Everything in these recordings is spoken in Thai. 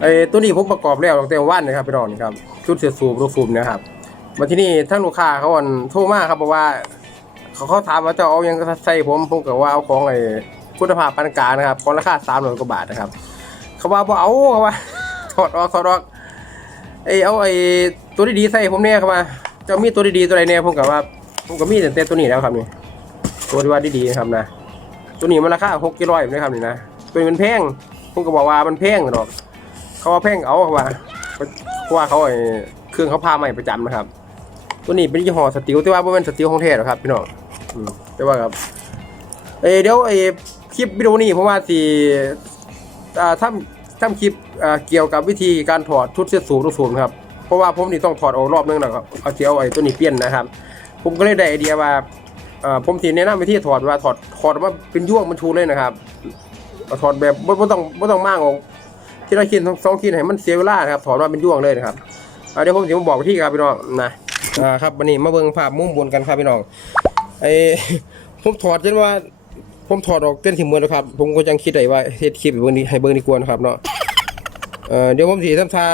ไอ้ตัวนี้ผมประกอบแล้วตั้งแต่วันนะครับพี่น้องนี่ครับชุดเสียสูบรูปสูบนะครับมาที่นี่ทั้งลูกค้าเขาอันโทรมาครับบอกว่า เขาเขาถามว่าจะเอายังใส่ผมผมก็ว่าเอาของไอ้คุณภาพปานกลางนะครับของราคาสามร้อยกว่าบาทนะครับ เขาว่าบ่เอาเขาว่าถอดออกถอดออกไอ้เอาไอ้ตัวดีๆใส่ผมเนี่ยครับว่าเจะมีตัวดีๆตัวไหนเนี่ยผมก็ว่าผมก็มีแต่ตัวนี้แล้วครับนี่ตัวที่ว่าดีๆนะครับนะ ตัวนี้มันราคาหกกิโลอยู่นะครับนี่นะตัวนี้มันแพงผมก็บอกว่ามันแพงหรอก เขาว่าแพงเอาเขาว่าเพราะว่าเขาไอ้เครื่องเขาพาใหม่ประจำนะครับ ตัวนี้เป็นยี่ห้อสติลแต่ว่าไม่เป็นสติลของแท้หรอกครับพี่น้องแต่ว่าครับเอ้เดี๋ยวไอ้คลิปวิดีโอนี้ผมว่าสิอ่าทำทำคลิปเกี่ยวกับวิธีการถอดชุดเสื้อสูทลูกสูทครับ เพราะว่าผมนี่ต้องถอดออกรอบนึงนะครับเอาเทียวไอ้ตัวนี้เปลี่ยนนะครับ ผมก็เลยได้ไอเดียว่าผมทีแนะนำวิธีถอดว่าถอดถอดออกมาเป็นยวงมันชูเลยนะครับถอดแบบไม่ไม่ต้องไม่ต้องมากออก ที่เราคิดสองคิดให้มันเสียเวลาครับถอดมาเป็นยวงเลยนะครับเดี๋ยวผมจะมาบอกวิธีครับพี่น้องนะอ่าครับวันนี้มาเบิ่งภาพมุมบนกันครับพี่น้องไอผมถอดจนว่า ผมถอดออกเต้นถิ่มมือแล้วครับ ผมก็ยังคิดได้ว่าเฮ็ดคลิปเบิ่งดีให้เบิ่งดีกว่านะครับเนาะเอ่อเดี๋ยวผมสิทำทา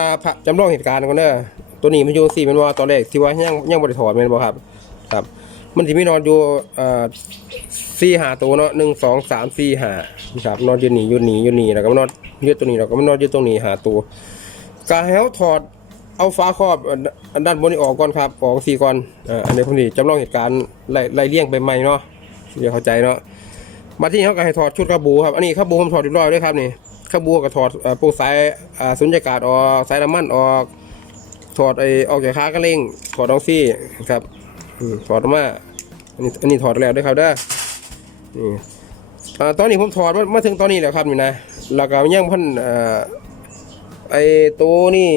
จำลองเหตุการณ์ก่อนเด้อตัวนี้มันอยู่สี่มันว่าตอนแรกที่ว่ายังยังบ่ได้ถอดม่นบ่ครับ ครับ มันสิมีนอนอยู่อ่อสี่หาตัวเนาะหนึ่งสองสามสี่หาครับนอนอยู่นี่อยู่นี่อยู่นี่แล้วก็นอน ยู่ตัวนี้แล้วก็มานอนยู่ตรงนี้หาตัวก็ให้เขาถอดเอาฟ้าครอบอันด้านบนนี้ออกก่อนครับออกสี่ก่อนอันนี้ผมสิจำลองเหตุการณ์ไล่เลี่ยงไปใหม่เนาะเดี๋ยวเข้าใจเนาะมาที่นี่เขาก็ให้ถอดชุดกระบูครับอันนี้กระบูผมถอดเรียบร้อยด้วยครับนี่กระบูก็ถอดเอ่อพวกสายสุญญากาศออกสายน้ำมันออก ถอดไอออกจากขากระเร่งถอดออกซี่ครับถอดออกมาอันนี้อันนี้ถอดแล้วด้วยครับเด้อนี่ อ่าตอนนี้ผมถอดมามาถึงตอนนี้แล้วครับนี่นะแล้วก็ยังพันเอ่อไอตัวนี่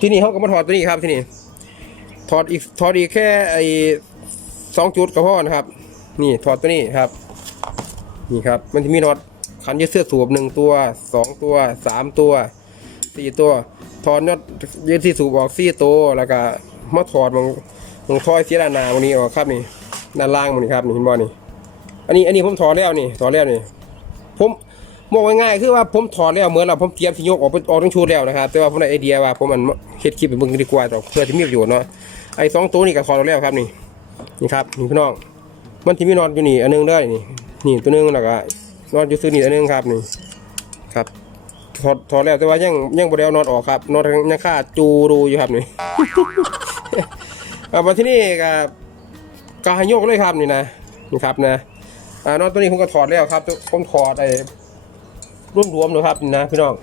ที่นี่เขาก็มาถอดตัวนี้ครับที่นี่ถอดอีกถอดอีกแค่ไอสองจุดก็พอนะครับ นี่ถอดตัวนี้ครับ นี่ครับ มันจะมีน็อตขันยึดเสื้อสูบหนึ่งตัวสองตัวสามตัวสี่ตัวถอดน็อตยึดที่สูบออกสี่ตัวแล้วก็มาถอดมันมันทอยเสียด้านหน้ามันนี้ออกครับนี่ด้านล่างมันนี่ครับนี่เห็นบ่นี่ อันนี้อันนี้ผมถอดแล้วนี่ถอดแล้วนี่ผมบอกง่ายๆคือว่าผมถอดแล้วเหมือนเราผมเตรียมสิยกออกไปออกทั้งชุดแล้วนะครับแต่ว่าผมได้ไอเดียว่าผมมันเฮ็ดคลิปไปเบิ่งดีกว่าต่อเพื่อที่มีประโยชน์เนาะไอ้สองตัวนี่ก็ถอดแล้วครับนี่นี่ครับนี่พี่น้องมันที่มีนอนอยู่นี่อันนึงเด้นี่นี่ตัวนึงแล้วก็นอนอยู่ซื้อนี่อันนึงครับนี่ครับถอดถอดแล้วแต่ว่ายังยังบ่ได้เอานอนออกครับนอนยังค่าจูรูอยู่ครับนี่เอามาที่นี่ก็ก็ให้โยกเลยครับนี่นะนี่ครับนะ อ่านอนตัวนี้ผมก็ถอดแล้วครับผมถอดไอ้ร่วมรวมๆเลยครับนี่นะพี่น้อง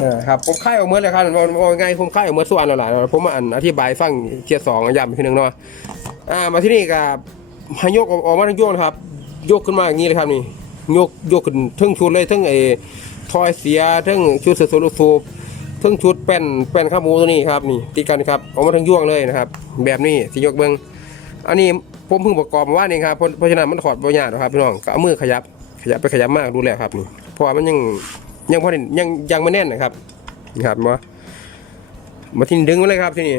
อ่าครับผมค่ายออกเมื่อเลยครับว่าไงผมค่ายออกเมื่อส่วนแล้วล่ะผมมาอ่านอธิบายฟังเทียสองย้ำอีกทีหนึงเนาะอ่ามาที่นี่ก็ให้ยกออกมาทั้งโยกนครับ ยกขึ้นมาอย่างนี้เลยครับนี่ยกยกขึ้นทั้งชุดเลยทั้งไอ้ทอยเสียทั้งชุดเสือโซลูซูบทั้งชุดแป้นแป้นข้าวหมูตัวนี้ครับนี่ติดกันครับออกมาทั้งยวงเลยนะครับ แบบนี้สิยกเบิ้งอันนี้ ผมเพิ่งประกอบมาว่านี่ครับเพราะเพราะฉะนั้นมันถอดบ่ยากหรอกครับพี่น้องก็เอามือขยับขยับไปขยับมากดูแลครับนี่เพราะว่ามันยังยังพอได้ยังยังไม่แน่นนะครับนี่ครับมามาที่นี่ดึงมาเลยครับที่นี่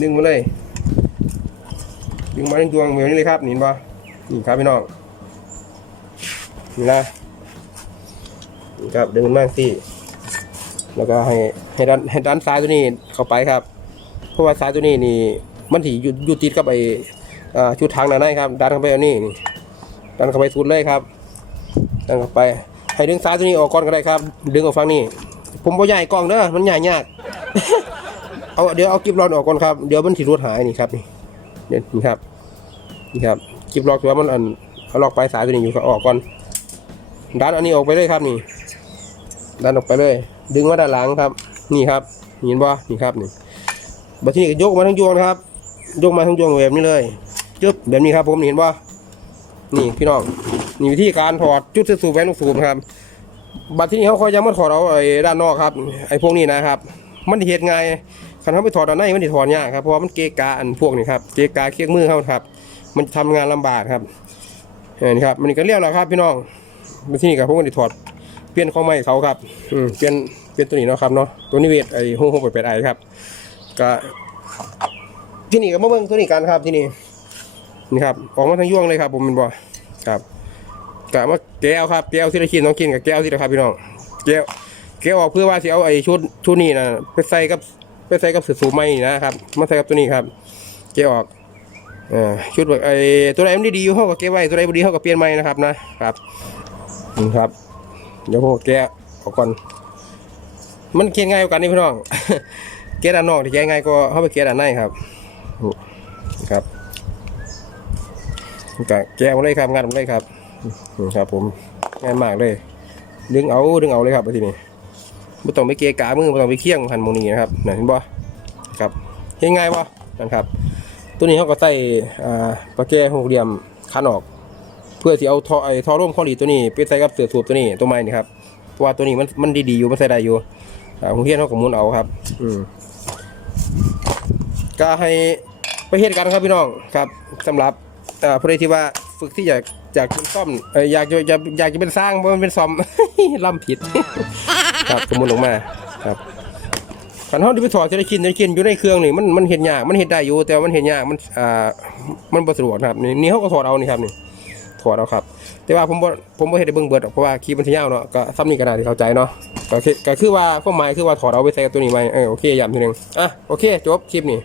ดึงมาเลย ดึงมาทั้งดวงแบบนี้เลยครับนี่ปะนี่ครับพี่น้องนี่นะนี่ครับดึงมากสิแล้วก็ให้ให้ด้านให้ด้านซ้ายตัวนี้เข้าไปครับ เพราะว่าซ้ายตัวนี้นี่มันถี่อยู่ติดกับไอ้อ่า ชุดทางหนาในครับ ดันเข้าไปเอานี่นี่ ดันเข้าไปสุดเลยครับ ดันเข้าไป ให้ดึงซ้ายตัวนี้ออกก่อนก็ได้ครับ ดึงออกฝั่งนี้ ผมบ่ใหญ่กล้องเด้อมันใหญ่ยาก เอาเดี๋ยวเอากิบรอนออกก่อนครับ เดี๋ยวมันถีรวดหายนี่ครับนี่เดี๋ยวนี่ครับ นี่ครับคลิปล็อกตัวมันอันเอาล็อกปลายสายตัวนี้อยู่ก็ออกก่อน ดันอันนี้ออกไปเลยครับนี่ ดันออกไปเลย ดึงมาด้านหลังครับ นี่ครับเห็นบ่นี่ครับนี่บัดทีนี้ก็ยกมาทั้งยวงนะครับยกมาทั้งยวงแบบนี้เลย จึ๊บแบบนี้ครับผมเห็นบ่านี่พี่น้องนี่วิธีการถอดจุดสูบแหวนลูกสูบครับบัดทีนี้เขาคอยยังมาถอดเอาไอ้ด้านนอกครับไอ้พวกนี้นะครับ มันเหตุไงคันเขาไปถอดด้านในมันถอดยากครับเพราะมันเกกะอันพวกนี้ครับเกกะเคียงมือเขาครับ มันทำงานลำบากครับเห็นครับมันก็เรียกแล้วครับ พี่น้องมาที่นี่กับพวกมันถอดเปลี่ยนข้อไม้เขาครับอืมเปลี่ยนเปลี่ยนตัวนี้เนาะครับเนาะตัวนี้เวทไอ้หงหงเป็ดไอครับ ก็ที่นี่ก็มาเบิ่งตัวนี้กันครับที่นี่ นี่ครับออกมาทั้งย่วงเลยครับผมเป็นบ่ครับกะมาแก้วครับแก้วที่เรากินน้องกินกับแก้วที่เราครับพี่น้องแก้วแกะออกเพื่อว่าสิเอาไอ้ชุดชุดนี้นะไปใส่กับไปใส่กับสือสูบใหม่นะครับมาใส่กับตัวนี้ครับแกะออกอชุดแบบไอ้ตัวไหนมันดีๆอยู่เฮาก็เก็บไว้ตัวไหนบดีเฮาก็เปลี่ยนใหม่นะครับนะครับนี่ครับ เดี๋ยวผมแกะออกก่อน มันเกียง่ายกว่ากันนี่พี่น้องเกียร์ด้านนอกที่แกะง่ายก็เข้าไปเกียร์ด้านในครับนี่ครับ ก็แกะมาเลยครับงานมาเลยครับนี่ครับ ผมง่ายมากเลย ดึงเอาดึงเอาเลยครับไปทีนี้ไม่ต้องไปเกะกามือไม่ต้องไปเคี่ยงหันมงนี้นะครับนั่นเห็นบ่ครับเห็นง่ายบ่นั่นครับ ตัวนี้เขาก็ใส่ปลาแก้หกเหลี่ยมคันออก เพื่อที่เอาท่อไอท่อร่วมข้อหลีตัวนี้ไปใส่กับเสือสูบตัวนี้ตัวใหม่นี่ครับเพราะว่าตัวนี้มันมันดีๆอยู่มันใส่ได้อยู่อ่าผมเฮียนเขาก็มุนเอาครับ อืมก็ให้ไปเฮ็ดกันครับพี่น้องครับสำหรับ อ่าผู้ใดที่ว่าฝึกที่อยากอยากเป็นซ่อมเอ่ออยากจะอยากอยากจะเป็นสร้างเพราะมันเป็นซ่อม ล่ำผิด ครับก็หมุนออกมาครับขันเขาที่ไปถอดจะได้กินจะได้กินอยู่ในเครื่องนี่มันมันเห็นยากมันเห็นได้อยู่แต่ว่ามันเห็นยากมันอ่ามันบ่สะดวกนะครับนี่นี่เขาก็ถอดเอานี่ครับนี่ถอดเอาครับ แต่ว่าผมบ่ผมบ่เฮ็ดให้เบิ่งเบิดหรอกเพราะว่าคลิปมันสิยาวเนาะก็ซ้ำนี่ก็น่าสิเข้าใจเนาะก็คือก็คือว่าความหมายคือว่าถอดเอาไปใส่กับตัวนี้ไหมเออโอเคย้ำทีหนึงอะโอเคจบคลิปนี้